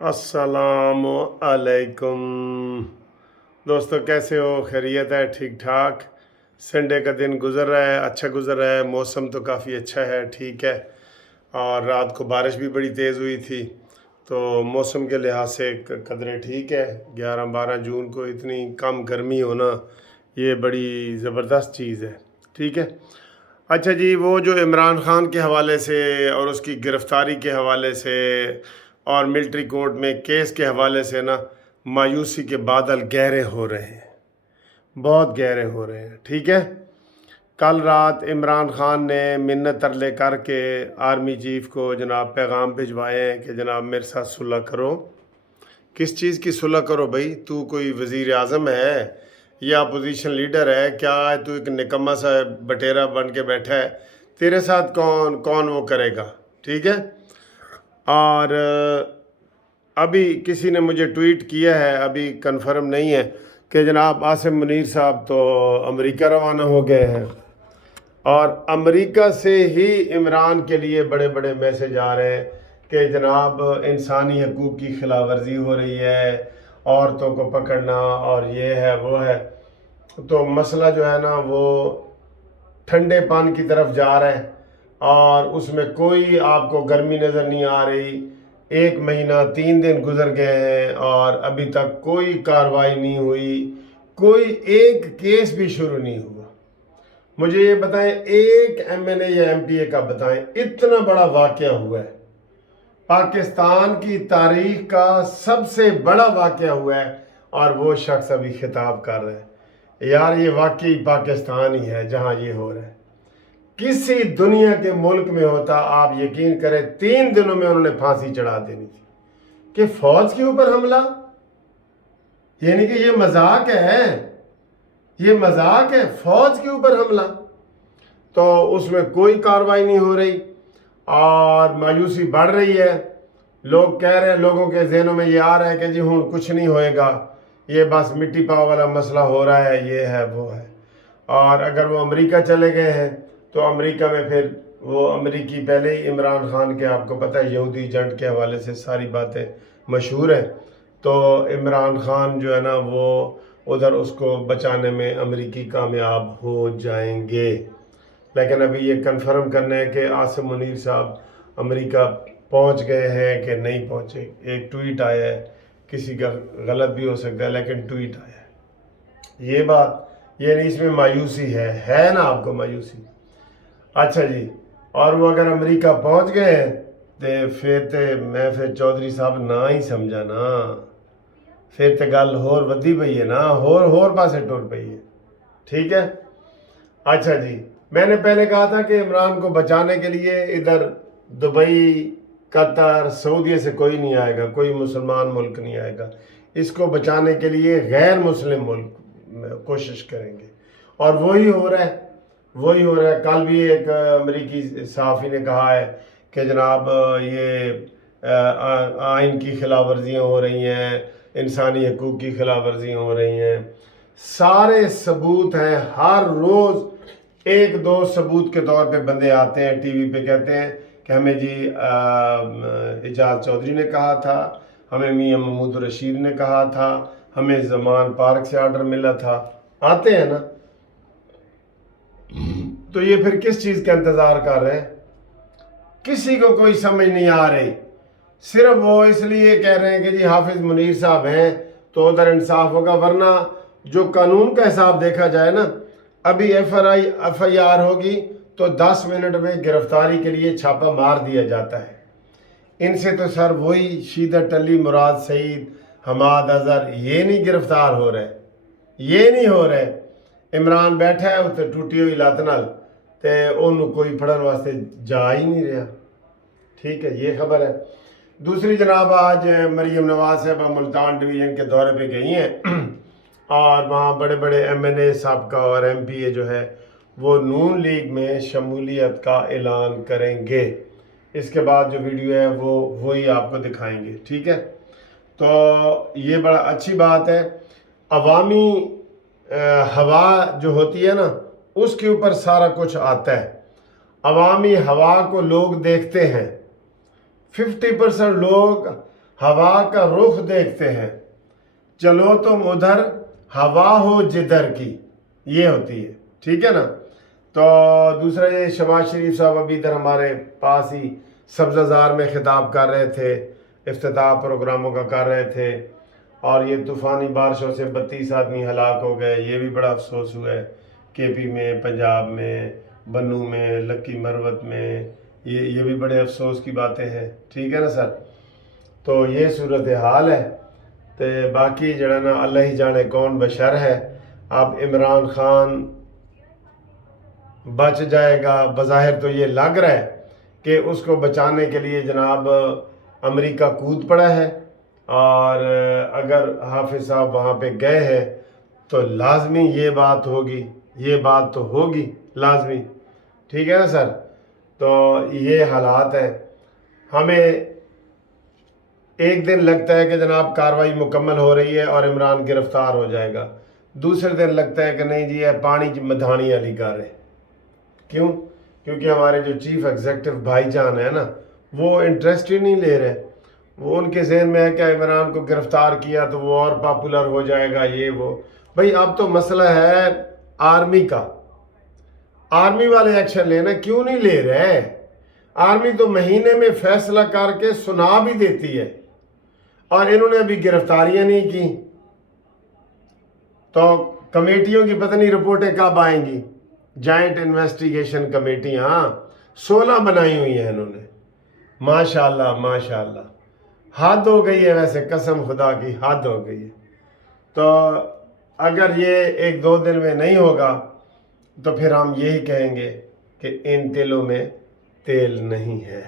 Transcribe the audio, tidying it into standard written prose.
السلام علیکم دوستو، کیسے ہو؟ خیریت ہے؟ ٹھیک ٹھاک؟ سنڈے کا دن گزر رہا ہے، اچھا گزر رہا ہے، موسم تو کافی اچھا ہے، ٹھیک ہے۔ اور رات کو بارش بھی بڑی تیز ہوئی تھی، تو موسم کے لحاظ سے قدرے ٹھیک ہے۔ 11-12 جون کو اتنی کم گرمی ہونا یہ بڑی زبردست چیز ہے، ٹھیک ہے۔ اچھا جی، وہ جو عمران خان کے حوالے سے اور اس کی گرفتاری کے حوالے سے اور ملٹری کورٹ میں کیس کے حوالے سے نا، مایوسی کے بادل گہرے ہو رہے ہیں، بہت گہرے ہو رہے ہیں، ٹھیک ہے۔ کل رات عمران خان نے منت ترلے کر کے آرمی چیف کو جناب پیغام بھجوائے ہیں کہ جناب میرے ساتھ صلح کرو۔ کس چیز کی صلح کرو بھائی؟ تو کوئی وزیر اعظم ہے یا اپوزیشن لیڈر ہے کیا؟ تو ایک نکما سا بٹیرا بن کے بیٹھا ہے، تیرے ساتھ کون وہ کرے گا، ٹھیک ہے۔ اور ابھی کسی نے مجھے ٹویٹ کیا ہے، ابھی کنفرم نہیں ہے، کہ جناب عاصم منیر صاحب تو امریکہ روانہ ہو گئے ہیں، اور امریکہ سے ہی عمران کے لیے بڑے بڑے میسج آ رہے ہیں کہ جناب انسانی حقوق کی خلاف ورزی ہو رہی ہے، عورتوں کو پکڑنا اور یہ ہے وہ ہے۔ تو مسئلہ جو ہے نا وہ ٹھنڈے پان کی طرف جا رہا ہے، اور اس میں کوئی آپ کو گرمی نظر نہیں آ رہی۔ 1 مہینہ 3 دن گزر گئے ہیں اور ابھی تک کوئی کارروائی نہیں ہوئی، کوئی ایک کیس بھی شروع نہیں ہوا۔ مجھے یہ بتائیں، ایک ایم این اے یا ایم پی اے کا بتائیں، اتنا بڑا واقعہ ہوا ہے، پاکستان کی تاریخ کا سب سے بڑا واقعہ ہوا ہے، اور وہ شخص ابھی خطاب کر رہے ہیں۔ یار یہ واقعی پاکستان ہی ہے جہاں یہ ہو رہا ہے۔ کسی دنیا کے ملک میں ہوتا، آپ یقین کریں 3 دنوں میں انہوں نے پھانسی چڑھا دینی تھی، کہ فوج کے اوپر حملہ، یعنی کہ یہ مذاق ہے، یہ مذاق ہے، فوج کے اوپر حملہ۔ تو اس میں کوئی کارروائی نہیں ہو رہی اور مایوسی بڑھ رہی ہے۔ لوگ کہہ رہے ہیں، لوگوں کے ذہنوں میں یہ آ رہا ہے کہ جی ہوں کچھ نہیں ہوئے گا، یہ بس مٹی پاؤ والا مسئلہ ہو رہا ہے، یہ ہے وہ ہے۔ اور اگر وہ امریکہ چلے گئے ہیں تو امریکہ میں پھر وہ امریکی پہلے ہی عمران خان کے، آپ کو پتہ ہے، یہودی ایجنٹ کے حوالے سے ساری باتیں مشہور ہیں، تو عمران خان جو ہے نا وہ ادھر اس کو بچانے میں امریکی کامیاب ہو جائیں گے۔ لیکن ابھی یہ کنفرم کرنا ہے کہ عاصم منیر صاحب امریکہ پہنچ گئے ہیں کہ نہیں پہنچے۔ ایک ٹویٹ آیا ہے، کسی کا غلط بھی ہو سکتا ہے لیکن ٹویٹ آیا ہے۔ یہ بات، یہ نہیں، اس میں مایوسی ہے نا آپ کو مایوسی؟ اچھا جی، اور وہ اگر امریکہ پہنچ گئے ہیں تو پھر چودھری صاحب نہ ہی سمجھا نا، پھر تو گل ہور ودی پئی ہے نا، ہور پاسے ٹر پئی ہے، ٹھیک ہے۔ اچھا جی، میں نے پہلے کہا تھا کہ عمران کو بچانے کے لیے ادھر دبئی، قطر، سعودیہ سے کوئی نہیں آئے گا، کوئی مسلمان ملک نہیں آئے گا۔ اس کو بچانے کے لیے غیر مسلم ملک کوشش کریں گے، اور وہی ہو رہا ہے، وہی ہو رہا ہے۔ کل بھی ایک امریکی صحافی نے کہا ہے کہ جناب یہ آئین کی خلاف ورزیاں ہو رہی ہیں، انسانی حقوق کی خلاف ورزیاں ہو رہی ہیں، سارے ثبوت ہیں۔ ہر روز 1-2 ثبوت کے طور پہ بندے آتے ہیں ٹی وی پہ، کہتے ہیں کہ ہمیں جی اعجاز چودھری نے کہا تھا، ہمیں میاں محمود رشید نے کہا تھا، ہمیں زمان پارک سے آرڈر ملا تھا، آتے ہیں نا۔ تو یہ پھر کس چیز کا انتظار کر رہے ہیں؟ کسی کو کوئی سمجھ نہیں آ رہی، صرف وہ اس لیے کہہ رہے ہیں کہ جی حافظ منیر صاحب ہیں تو ادھر انصاف ہوگا، ورنہ جو قانون کا حساب دیکھا جائے نا، ابھی ایف آئی آر ہوگی تو 10 منٹ میں گرفتاری کے لیے چھاپہ مار دیا جاتا ہے۔ ان سے تو سر وہی شیدت علی، مراد سعید، حماد اظہر، یہ نہیں گرفتار ہو رہے، یہ نہیں ہو رہے۔ عمران بیٹھا ہے اتنے ٹوٹی ہوئی لت نال تے انہوں کوئی پڑھن واسطے جا ہی نہیں رہا، ٹھیک ہے، یہ خبر ہے۔ دوسری جناب، آج مریم نواز صاحبہ ملتان ڈویژن کے دورے پہ گئی ہیں، اور وہاں بڑے بڑے ایم این اے سابقہ اور ایم پی اے جو ہے وہ نون لیگ میں شمولیت کا اعلان کریں گے۔ اس کے بعد جو ویڈیو ہے وہی آپ کو دکھائیں گے، ٹھیک ہے۔ تو یہ بڑا اچھی بات ہے۔ عوامی ہوا جو ہوتی ہے نا، اس کے اوپر سارا کچھ آتا ہے۔ عوامی ہوا کو لوگ دیکھتے ہیں، 50% لوگ ہوا کا رخ دیکھتے ہیں، چلو تم ادھر ہوا ہو جدھر کی، یہ ہوتی ہے، ٹھیک ہے نا۔ تو دوسرا یہ شہباز شریف صاحب ابھی ادھر ہمارے پاس ہی سبزہ زار میں خطاب کر رہے تھے، افتتاح پروگراموں کا کر رہے تھے، اور یہ طوفانی بارشوں سے 32 آدمی ہلاک ہو گئے، یہ بھی بڑا افسوس ہوا ہے۔ کے پی میں، پنجاب میں، بنو میں، لکی مروت میں، یہ بھی بڑے افسوس کی باتیں ہیں، ٹھیک ہے نا سر۔ تو یہ صورتحال ہے، تو باقی جڑا نا اللہ ہی جانے کون بشر ہے۔ اب عمران خان بچ جائے گا، بظاہر تو یہ لگ رہا ہے کہ اس کو بچانے کے لیے جناب امریکہ کود پڑا ہے، اور اگر حافظ صاحب وہاں پہ گئے ہیں تو لازمی یہ بات ہوگی، یہ بات تو ہوگی لازمی، ٹھیک ہے نا سر۔ تو یہ حالات ہیں، ہمیں ایک دن لگتا ہے کہ جناب کاروائی مکمل ہو رہی ہے اور عمران گرفتار ہو جائے گا، دوسرے دن لگتا ہے کہ نہیں جی یہ پانی کی مدھانی علی کر رہے۔ کیوں؟ کیونکہ ہمارے جو چیف ایگزیکٹو بھائی جان ہیں نا، وہ انٹرسٹ ہی نہیں لے رہے، وہ ان کے ذہن میں ہے کہ عمران کو گرفتار کیا تو وہ اور پاپولر ہو جائے گا، یہ وہ۔ بھئی اب تو مسئلہ ہے آرمی کا، آرمی والے ایکشن لینا، کیوں نہیں لے رہے؟ آرمی تو مہینے میں فیصلہ کر کے سنا بھی دیتی ہے، اور انہوں نے ابھی گرفتاریاں نہیں کی، تو کمیٹیوں کی پتہ نہیں رپورٹیں کب آئیں گی، جائنٹ انویسٹیگیشن کمیٹیاں 16 بنائی ہوئی ہیں انہوں نے، ماشاءاللہ ماشاءاللہ، حد ہو گئی ہے، ویسے قسم خدا کی حد ہو گئی ہے۔ تو اگر یہ 1-2 دن میں نہیں ہوگا تو پھر ہم یہی کہیں گے کہ ان تلوں میں تیل نہیں ہے۔